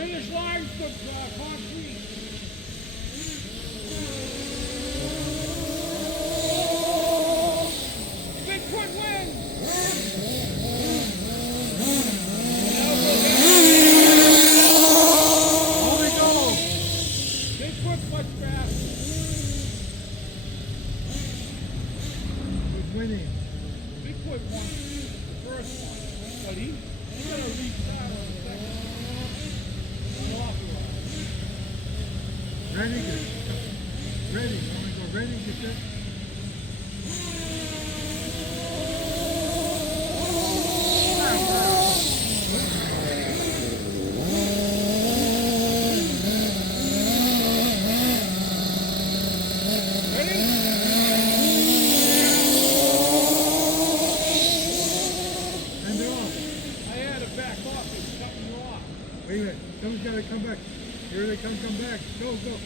Finish lines of concrete. Bigfoot wins. Only go. Bigfoot's much faster. Who's winning? Bigfoot won the first one, but he got to restart on the second one. Unauthorized. Ready, good. Ready. You want to go ready, get set? Wait a minute, someone's got to come back. Here they come back. Go, go.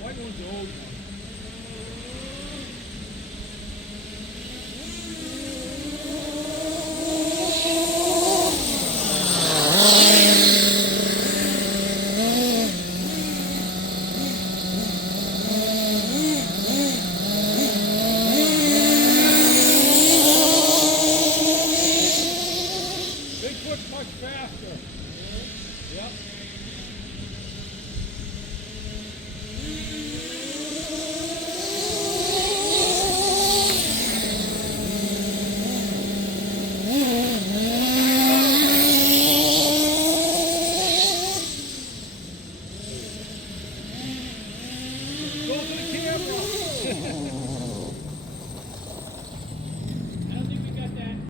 White one's the old one. Bigfoot's much faster. Yep. Go to the camera.